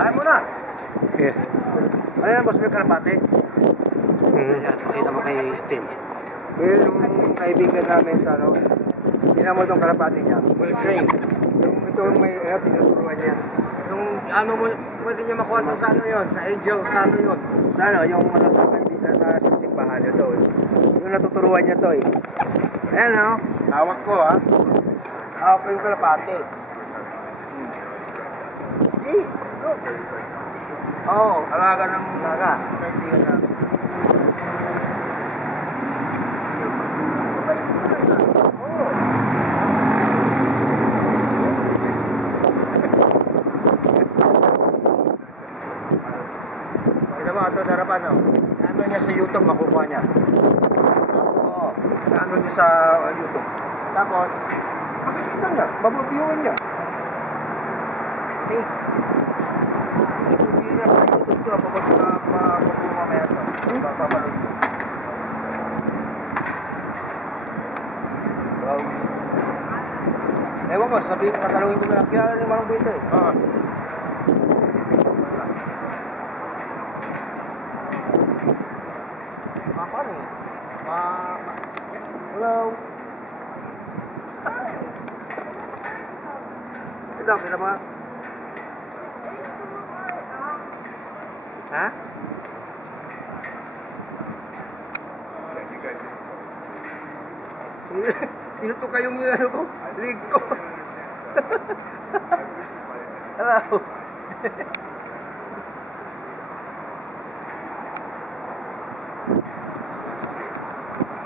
Ayaw mo na. Sige. Ayan, boss, may kalapati. Ayan, pakita mo kay Tim. Yun yung kaibigan namin sa ano. Tingnan mo itong kalapati niya. Full train. Ito yung may tinuturuan niya. Yung ano mo, pwede niya makuha ito sa ano yun, sa Angel, sa ano yun. Sa ano, yung ano sa kaibigan sa simbahan ito. Yung natuturuan niya to eh. Ayan o, hawak ko ha. Hawak ko yung kalapati. Oo, alaga ng alaga. Kaibigan namin. Kita mo, ito sa harapan, no? Ano niya sa YouTube, makukuha niya. Oo, ano niya sa YouTube. Tapos, makikita niya, mabubuhan niya. Okay? Ibubuhin na sa YouTube to, kapag makukuha mamaya ito. Papapanood mo. Ewan ko, sabihin, katalungin ko na lang. Kaya ni Manong Buito eh. Oo. Paano eh? Hello? Ito, kita mo? Ha? Tinutukay yung ano ko, lig ko. Hello.